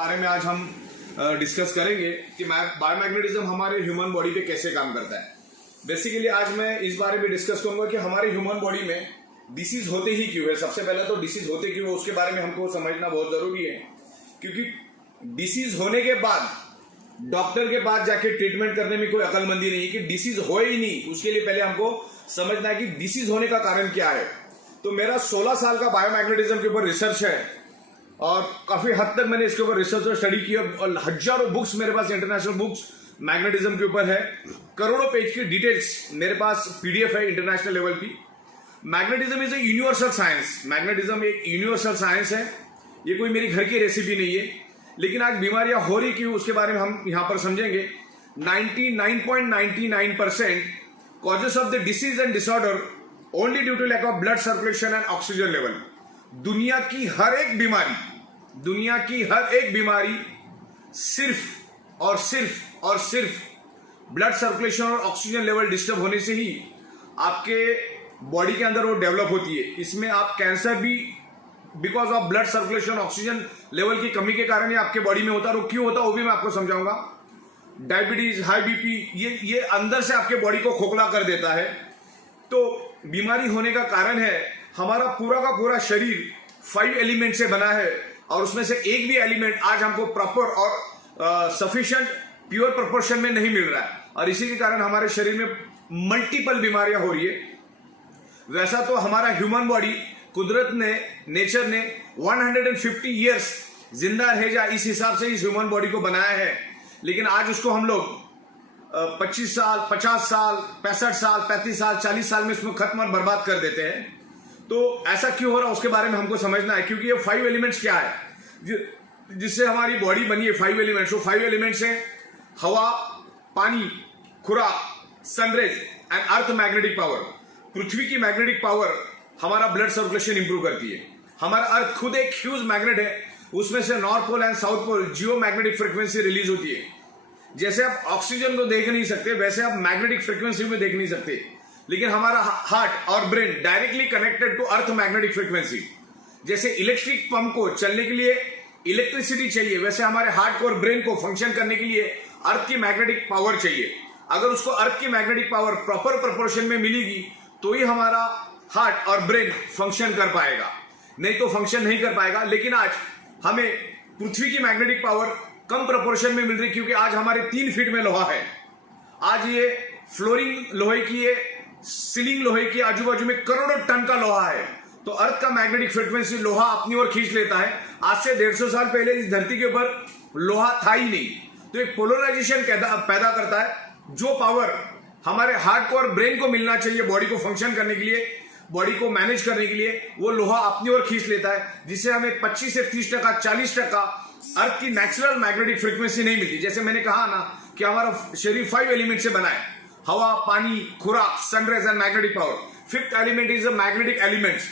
बारे में आज हम डिस्कस करेंगे कि बायोमैग्नेटिज्म हमारे ह्यूमन बॉडी पे कैसे काम करता है। बेसिकली आज मैं इस बारे में डिस्कस करूंगा कि हमारे ह्यूमन बॉडी में डिसीज होते ही क्यों है। सबसे पहले तो डिसीज होते क्यों है उसके बारे में हमको समझना बहुत जरूरी है, क्योंकि डिसीज होने के बाद डॉक्टर के पास जाके ट्रीटमेंट करने में कोई अकलमंदी नहीं है कि डिसीज हो ही नहीं। उसके लिए पहले हमको समझना है कि डिसीज होने का कारण क्या है। तो मेरा 16 साल का बायोमैग्नेटिज्म के ऊपर रिसर्च है और काफी हद तक मैंने इसके ऊपर रिसर्च और स्टडी की और हजारों बुक्स मेरे पास इंटरनेशनल बुक्स मैग्नेटिज्म के ऊपर है। करोड़ों पेज की डिटेल्स मेरे पास पीडीएफ है इंटरनेशनल लेवल की। Magnetism is a universal science. Magnetism एक यूनिवर्सल साइंस है। ये कोई मेरी घर की रेसिपी नहीं है। लेकिन आज बीमारियां हो रही क्यों उसके बारे में हम यहां पर समझेंगे। 99.99% causes of the disease and disorder only due to lack of blood circulation and oxygen level. दुनिया की हर एक बीमारी सिर्फ और सिर्फ ब्लड सर्कुलेशन और ऑक्सीजन लेवल डिस्टर्ब होने से ही आपके बॉडी के अंदर वो डेवलप होती है। इसमें आप कैंसर भी because of blood circulation oxygen level की कमी के कारण ही आपके बॉडी में होता है। वो क्यों होता है वो भी मैं आपको समझाऊंगा। डायबिटीज, हाई बीपी, ये अंदर से आपके बॉडी को खोखला कर देता है। तो बीमारी होने का कारण है हमारा पूरा का पूरा शरीर 5 एलिमेंट से बना है और उसमें से एक भी एलिमेंट आज हमको प्रॉपर और सफिशिएंट प्योर प्रोपोर्शन में नहीं मिल रहा है और इसी के कारण हमारे शरीर में मल्टीपल बीमारियां हो रही है। वैसा तो हमारा ह्यूमन बॉडी कुदरत ने, नेचर ने 150 ईयर्स जिंदा रह जाए इस हिसाब से इस ह्यूमन बॉडी को बनाया है। लेकिन आज उसको हम लोग 25 साल, 50 साल, 65 साल, 35 साल, 40 साल में इसमें खत्म और बर्बाद कर देते हैं। तो ऐसा क्यों हो रहा है उसके बारे में हमको समझना है, क्योंकि ये 5 एलिमेंट्स क्या है जिससे हमारी बॉडी बनी है। 5 एलिमेंट्स, वो 5 एलिमेंट्स है हवा, पानी, खुराक, sunrays and earth magnetic power. पृथ्वी की मैग्नेटिक पावर हमारा ब्लड सर्कुलेशन इंप्रूव करती है। हमारा अर्थ खुद एक ह्यूज मैग्नेट है, उसमें से north pole and south pole geo magnetic frequency release होती है। जैसे आप ऑक्सीजन को देख नहीं सकते वैसे आप मैग्नेटिक फ्रिक्वेंसी में देख नहीं सकते, लेकिन हमारा हार्ट और brain directly connected to earth magnetic frequency. जैसे इलेक्ट्रिक पंप को चलने के लिए इलेक्ट्रिसिटी चाहिए, वैसे हमारे हार्ट को और ब्रेन को फंक्शन करने के लिए अर्थ की मैग्नेटिक पावर चाहिए। अगर उसको अर्थ की मैग्नेटिक पावर प्रॉपर प्रोपोर्शन में मिलेगी तो ही हमारा हार्ट और ब्रेन फंक्शन कर पाएगा, नहीं तो फंक्शन नहीं कर पाएगा। लेकिन आज हमें पृथ्वी की मैग्नेटिक पावर कम प्रोपोर्शन में मिल रही, क्योंकि आज हमारे 3 फीट में लोहा है। आज ये फ्लोरिंग लोहे की है, सीलिंग लोहे की, आजू बाजू में करोड़ों टन का लोहा है। तो अर्थ का मैग्नेटिक फ्रिक्वेंसी लोहा अपनी ओर खींच लेता है। आज से 150 साल पहले इस धरती के ऊपर लोहा था ही नहीं। तो एक पोलराइजेशन पैदा करता है। जो पावर हमारे हार्ट को और ब्रेन को मिलना चाहिए बॉडी को फंक्शन करने के लिए, बॉडी को मैनेज करने के लिए, वो लोहा अपनी ओर खींच लेता है, जिससे हमें 25 से 30%, 40% अर्थ की नेचुरल मैग्नेटिक फ्रिक्वेंसी नहीं मिलती। जैसे मैंने कहा ना कि हमारा शरीर 5 एलिमेंट से बना है, हवा, पानी, खुराक, sunrays and magnetic power. 5th element is the magnetic elements.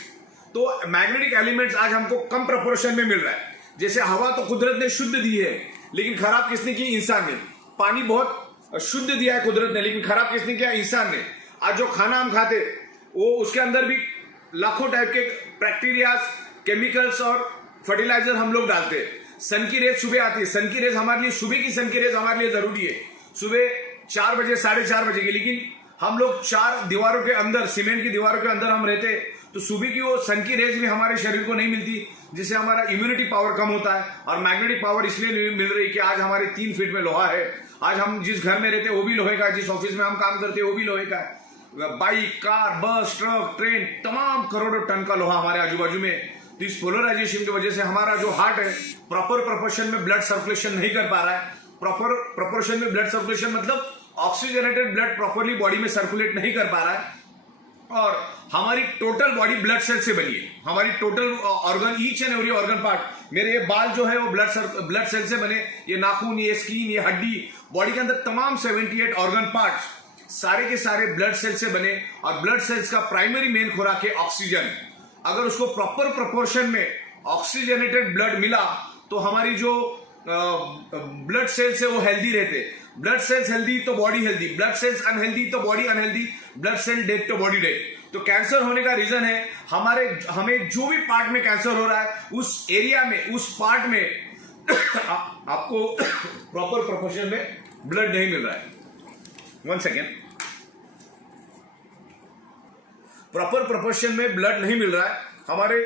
तो मैग्नेटिक एलिमेंट्स आज हमको कम प्रोपोर्शन में मिल रहा है। जैसे हवा तो कुदरत ने शुद्ध दी है, लेकिन खराब किसने की? इंसान ने। पानी बहुत शुद्ध दिया है कुदरत ने, लेकिन खराब किसने किया? इंसान ने। आज जो खाना हम खाते वो उसके अंदर भी लाखों टाइप के बैक्टीरियाज, केमिकल्स और फर्टिलाइजर हम लोग डालते हैं। सन की रेज सुबह आती है, सन की रेज हमारे लिए, सुबह की सन की रेज हमारे लिए जरूरी है, सुबह 4 बजे, 4:30 बजे की। लेकिन हम लोग 4 दीवारों के अंदर, सीमेंट की दीवारों के अंदर हम रहते, तो सुबह की वो सन की रेज भी हमारे शरीर को नहीं मिलती, जिससे हमारा इम्यूनिटी पावर कम होता है। और मैग्नेटिक पावर इसलिए नहीं मिल रही कि आज हमारे 3 फीट में लोहा है। आज हम जिस घर में रहते हैं वो भी लोहे का है, जिस ऑफिस में हम काम करते हैं वो भी लोहे का है। बाइक, कार, बस, ट्रक, ट्रेन, तमाम करोड़ों टन का लोहा हमारे आजू बाजू में। तो इस पोलराइजेशन की वजह से हमारा जो हार्ट है प्रॉपर प्रोपोर्शन में ब्लड सर्कुलेशन नहीं कर पा रहा है। प्रॉपर प्रोपोर्शन में ब्लड सर्कुलेशन मतलब ऑक्सीजनेटेड ब्लड प्रॉपरली बॉडी में सर्कुलेट नहीं कर पा रहा है। और हमारी टोटल बॉडी ब्लड सेल से बनी है। हमारी total organ, each and every organ part, मेरे ये बाल जो है वो ब्लड सेल से बने, ये नाखून, ये स्किन, ये हड्डी, बॉडी के अंदर तमाम 78 ऑर्गन पार्ट्स सारे के सारे ब्लड सेल से बने। और ब्लड सेल्स का प्राइमरी मेन खुराक है ऑक्सीजन। अगर उसको प्रॉपर प्रोपोर्शन में ऑक्सीजनेटेड ब्लड मिला तो हमारी जो ब्लड सेल्स है वो हेल्दी रहते। ब्लड सेल्स हेल्दी तो body healthy, blood cells unhealthy तो body unhealthy, blood cell dead तो बॉडी डेड। तो कैंसर होने का रीजन है हमें जो भी पार्ट में कैंसर हो रहा है उस एरिया में, उस पार्ट में आपको प्रॉपर प्रोपोर्शन में ब्लड नहीं मिल रहा है, 1 सेकेंड, प्रॉपर प्रोपोर्शन में ब्लड नहीं मिल रहा है, हमारे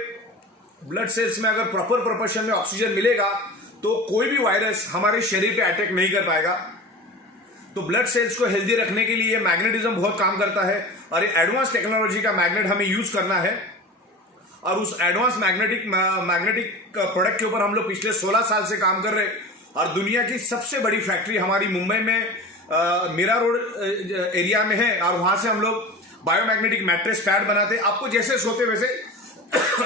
ब्लड सेल्स में अगर प्रॉपर प्रोपोर्शन में ऑक्सीजन मिलेगा तो कोई भी वायरस हमारे शरीर पे अटैक नहीं कर पाएगा। तो ब्लड सेल्स को हेल्दी रखने के लिए मैग्नेटिज्म बहुत काम करता है और एडवांस टेक्नोलॉजी का मैग्नेट हमें यूज करना है। और उस एडवांस मैग्नेटिक प्रोडक्ट के ऊपर हम लोग पिछले 16 साल से काम कर रहे हैं और दुनिया की सबसे बड़ी फैक्ट्री हमारी मुंबई में मीरा रोड एरिया में है और वहां से हम लोग बायोमैग्नेटिक मैट्रेस पैड बनाते हैं। आपको जैसे सोते वैसे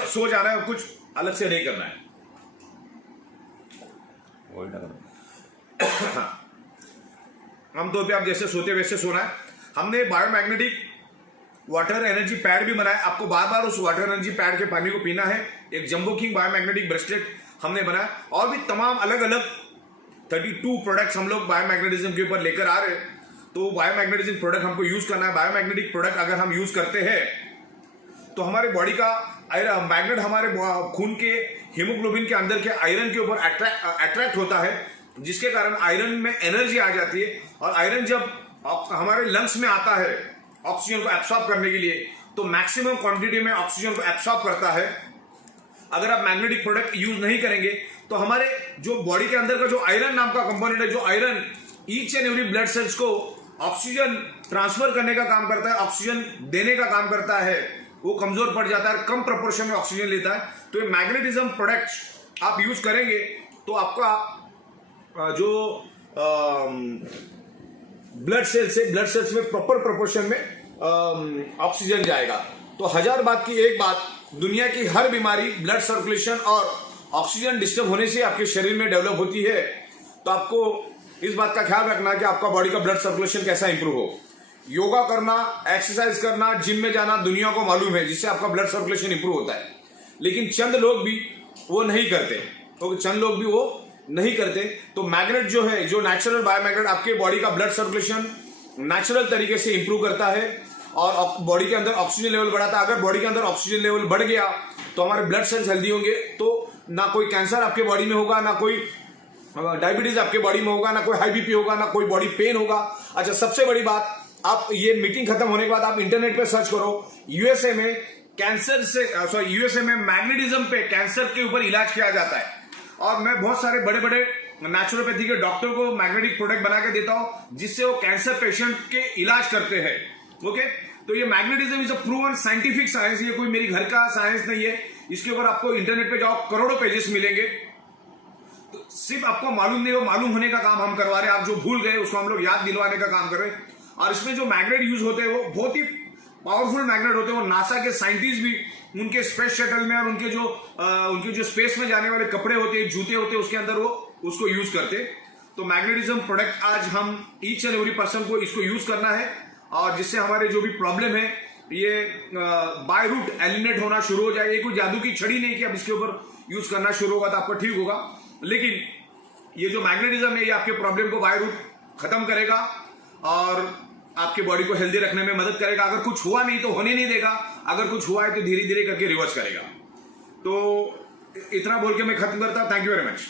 सो जाना है, कुछ अलग से नहीं करना है। आमतौर पे आप जैसे सोते वैसे सोना है। हमने बायोमैग्नेटिक वाटर एनर्जी पैड भी बनाया, आपको बार बार उस वाटर एनर्जी पैड के पानी को पीना है। एक जंबो किंग बायोमैग्नेटिक ब्रेसलेट हमने बनाया और भी तमाम अलग अलग 32 प्रोडक्ट्स हम लोग बायोमैग्नेटिज्म के ऊपर लेकर आ रहे हैं। तो बायोमैग्नेटिज्म प्रोडक्ट हमको यूज करना है। बायोमैग्नेटिक प्रोडक्ट अगर हम यूज करते हैं तो हमारे बॉडी का मैग्नेट हमारे खून के हीमोग्लोबिन के अंदर के आयरन के ऊपर अट्रैक्ट होता है, जिसके कारण आयरन में एनर्जी आ जाती है। और आयरन जब हमारे लंग्स में आता है ऑक्सीजन को एब्सॉर्ब करने के लिए, तो मैक्सिमम क्वांटिटी में ऑक्सीजन को एब्सॉर्ब करता है। अगर आप मैग्नेटिक प्रोडक्ट यूज नहीं करेंगे तो हमारे जो बॉडी के अंदर का जो आयरन नाम का कंपोनेंट है, जो iron each and every blood cells को ऑक्सीजन ट्रांसफर करने का काम करता है, ऑक्सीजन देने का काम करता है, वो कमजोर पड़ जाता है, कम प्रोपोर्शन में ऑक्सीजन लेता है। तो ये मैग्नेटिज्म प्रोडक्ट आप यूज करेंगे तो आपका जो ब्लड सेल्स में प्रॉपर प्रोपोर्शन में ऑक्सीजन जाएगा। तो 1000 बात की एक बात, दुनिया की हर बीमारी ब्लड सर्कुलेशन और ऑक्सीजन डिस्टर्ब होने से आपके शरीर में डेवलप होती है। तो आपको इस बात का ख्याल रखना कि आपका बॉडी का ब्लड सर्कुलेशन कैसा इंप्रूव हो। योगा करना, एक्सरसाइज करना, जिम में जाना दुनिया को मालूम है, जिससे आपका ब्लड सर्कुलेशन इंप्रूव होता है। लेकिन चंद लोग भी वो नहीं करते, तो चंद लोग भी वो नहीं करते। तो मैग्नेट जो है, जो नेचुरल बायोमैग्नेट आपके बॉडी का ब्लड सर्कुलेशन नेचुरल तरीके से इंप्रूव करता है और बॉडी के अंदर ऑक्सीजन लेवल बढ़ाता है। अगर बॉडी के अंदर ऑक्सीजन लेवल बढ़ गया तो हमारे ब्लड सेल्स हेल्दी होंगे, तो ना कोई कैंसर आपके बॉडी में होगा, ना कोई डायबिटीज आपके बॉडी में होगा, ना कोई हाई बीपी होगा, ना कोई बॉडी पेन होगा। अच्छा, सबसे बड़ी बात, आप ये मीटिंग खत्म होने के बाद आप इंटरनेट पे सर्च करो, यूएसए में कैंसर से यूएसए में मैग्नेटिज्म पे कैंसर के ऊपर इलाज किया जाता है। और मैं बहुत सारे बड़े बड़े नेचुरोपैथी के डॉक्टर को मैग्नेटिक प्रोडक्ट बना के देता हूं, जिससे वो कैंसर पेशेंट के इलाज करते हैं। ओके, तो ये magnetism is a proven scientific science, ये कोई मेरी घर का साइंस नहीं है। इसके ऊपर आपको इंटरनेट पे जाओ, करोड़ों पेजेस मिलेंगे। तो सिर्फ आपको मालूम नहीं हो, मालूम होने का काम हम करवा रहे हैं। आप जो भूल गए उसको हम लोग याद दिलवाने का काम कर रहे हैं। और इसमें जो मैग्नेट यूज होते हैं वो बहुत ही पावरफुल मैग्नेट होते हैं। वो नासा के साइंटिस्ट भी उनके स्पेस शटल में और उनके जो स्पेस में जाने वाले कपड़े होते हैं, जूते होते हैं, उसके अंदर वो उसको यूज करते। तो मैग्नेटिज्म प्रोडक्ट आज हम ईच एंड एवरी पर्सन को इसको यूज करना है, और जिससे हमारे जो भी प्रॉब्लम है ये बाय रूट एलिमिनेट होना शुरू हो जाए। ये कोई जादू की छड़ी नहीं कि अब इसके ऊपर यूज करना शुरू होगा तो आपको ठीक होगा, लेकिन ये जो मैग्नेटिज्म है ये आपके प्रॉब्लम को बाय रूट खत्म करेगा और आपके बॉडी को हेल्दी रखने में मदद करेगा। अगर कुछ हुआ नहीं तो होने नहीं देगा, अगर कुछ हुआ है तो धीरे धीरे करके रिवर्स करेगा। तो इतना बोल के मैं खत्म करता हूं। Thank you very much.